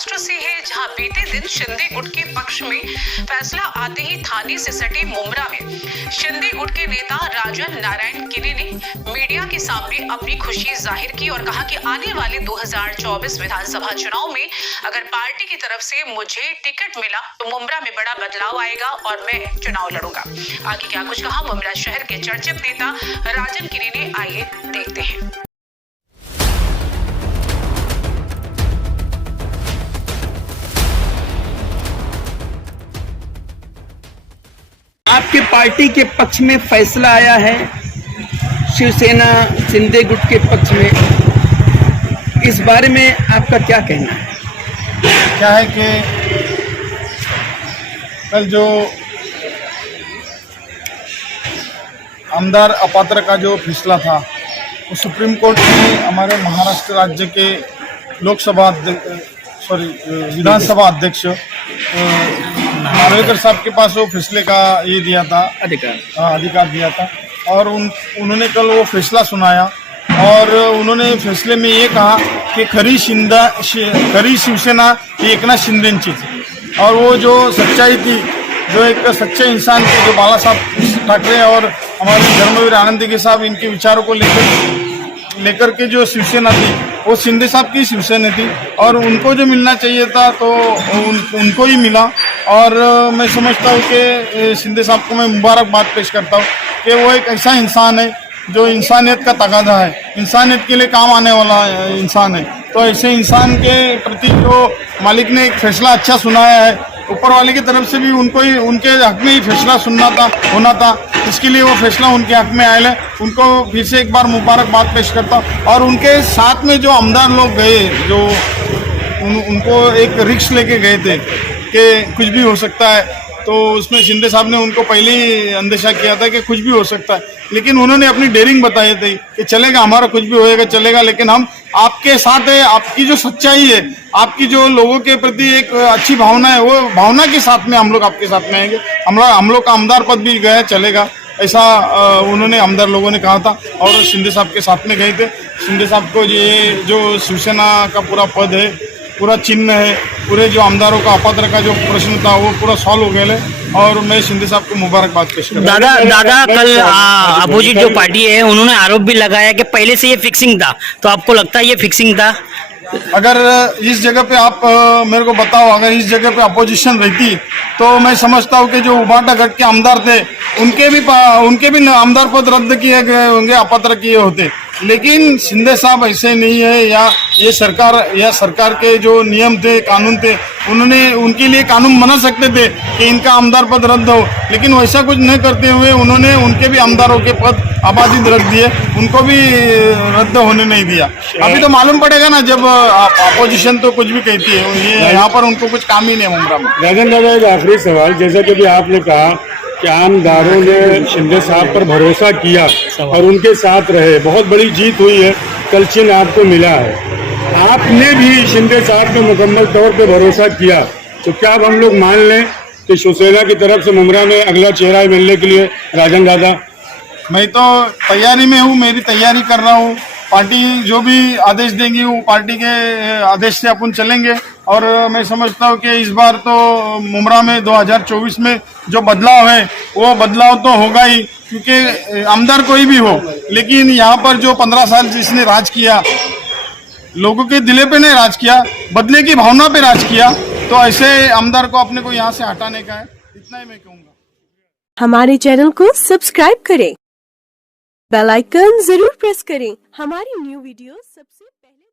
महाराष्ट्र से है, जहां बीते दिन शिंदे गुट के पक्ष में फैसला आते ही थाने से सटे मुंब्रा में शिंदे गुट के नेता राजन नारायण किनी ने मीडिया के सामने अपनी खुशी जाहिर की और कहा कि आने वाले 2024 विधानसभा चुनाव में अगर पार्टी की तरफ से मुझे टिकट मिला तो मुंब्रा में बड़ा बदलाव आएगा और मैं चुनाव लड़ूंगा। आगे क्या कुछ कहा मुंब्रा शहर के चर्चित नेता राजन किनी ने, आइए देखते हैं। आपके पार्टी के पक्ष में फैसला आया है, शिवसेना शिंदे गुट के पक्ष में, इस बारे में आपका क्या कहना है? क्या है कि कल जो आमदार अपात्र का जो फैसला था वो सुप्रीम कोर्ट ने हमारे महाराष्ट्र राज्य के विधानसभा अध्यक्ष नार्वेकर साहब के पास वो फैसले का ये दिया था, अधिकार दिया था और उन्होंने कल वो फैसला सुनाया और उन्होंने फैसले में ये कहा कि खरी शिवसेना ही एकनाथ शिंदेची थी और वो जो सच्चाई थी, जो एक सच्चे इंसान थे, जो बाला साहब ठाकरे और हमारे धर्मवीर आनंदी साहब, इनके विचारों को लेकर के जो शिवसेना थी वो शिंदे साहब की शिवसेना थी और उनको जो मिलना चाहिए था तो उनको ही मिला। और मैं समझता हूँ कि शिंदे साहब को मैं मुबारकबाद पेश करता हूँ कि वो एक ऐसा इंसान है जो इंसानियत का तकाजा है, इंसानियत के लिए काम आने वाला इंसान है। तो ऐसे इंसान के प्रति जो मालिक ने एक फैसला अच्छा सुनाया है, ऊपर वाले की तरफ से भी उनके हक में ही फैसला होना था, इसके लिए वो फैसला उनके हक में आया है। उनको फिर से एक बार मुबारकबाद पेश करता हूँ। और उनके साथ में जो आमदार लोग गए, जो उनको एक रिस्क लेके गए थे कि कुछ भी हो सकता है, तो उसमें शिंदे साहब ने उनको पहले ही अंदेशा किया था कि कुछ भी हो सकता है, लेकिन उन्होंने अपनी डेयरिंग बताई थी कि चलेगा, हमारा कुछ भी होएगा चलेगा, लेकिन हम आपके साथ है। आपकी जो सच्चाई है, आपकी जो लोगों के प्रति एक अच्छी भावना है, वो भावना के साथ में हम लोग आपके साथ में आएंगे। हम लोग का आमदार पद भी गया चलेगा, ऐसा उन्होंने आमदार लोगों ने कहा था और शिंदे साहब के साथ में गए थे। शिंदे साहब को ये जो शिवसेना का पूरा पद है, पूरा चिन्ह है, पूरे जो आमदारों का अपात्र का जो प्रश्न था वो पूरा सॉल्व हो गया है और मैं शिंदे साहब को मुबारकबाद पेश करता हूं। दादा कल अपोजिट जो पार्टी है उन्होंने आरोप भी लगाया कि पहले से ये फिक्सिंग था, तो आपको लगता है ये फिक्सिंग था? अगर इस जगह पे आप मेरे को बताओ, अगर इस जगह पे अपोजिशन रहती तो मैं समझता हूँ कि जो उबाटा गढ़ के आमदार थे उनके भी आमदार पद रद्द किए गए होंगे, अपात्र किए होते। लेकिन शिंदे साहब ऐसे नहीं है, या ये सरकार के जो नियम थे, कानून थे, उन्होंने उनके लिए कानून बना सकते थे कि इनका आमदार पद रद्द हो, लेकिन वैसा कुछ नहीं करते हुए उन्होंने उनके भी आमदारों के पद आबादी रख दिए, उनको भी रद्द होने नहीं दिया। अभी तो मालूम पड़ेगा ना, जब अपोजिशन तो कुछ भी कहती है, ये यहाँ पर उनको कुछ काम ही नहीं है मुंब्रा में। राजन दादा, एक आखिरी सवाल, जैसा कि आपने कहा कि आमदारों ने शिंदे साहब पर भरोसा किया और उनके साथ रहे, बहुत बड़ी जीत हुई है, कल चिन्ह आपको मिला है, आपने भी शिंदे साहब पे मुकम्मल तौर पे भरोसा किया, तो क्या अब हम लोग मान लें कि शिवसेना की तरफ से मुंब्रा में अगला चेहरा मिलने के लिए? राजन दादा, मैं तो तैयारी में हूँ, मेरी तैयारी कर रहा हूँ। पार्टी जो भी आदेश देंगी वो पार्टी के आदेश से अपन चलेंगे और मैं समझता हूँ कि इस बार तो मुंब्रा में 2024 में जो बदलाव है वो बदलाव तो होगा ही, क्योंकि आमदार कोई भी हो, लेकिन यहाँ पर जो 15 साल जिसने राज किया, लोगों के दिले पे नहीं राज किया, बदले की भावना पे राज किया, तो ऐसे आमदार को अपने को यहाँ से हटाने का है, इतना ही मैं कहूँगा। हमारे चैनल को सब्सक्राइब करें, बेल आइकन जरूर प्रेस करें, हमारी न्यू वीडियो सबसे पहले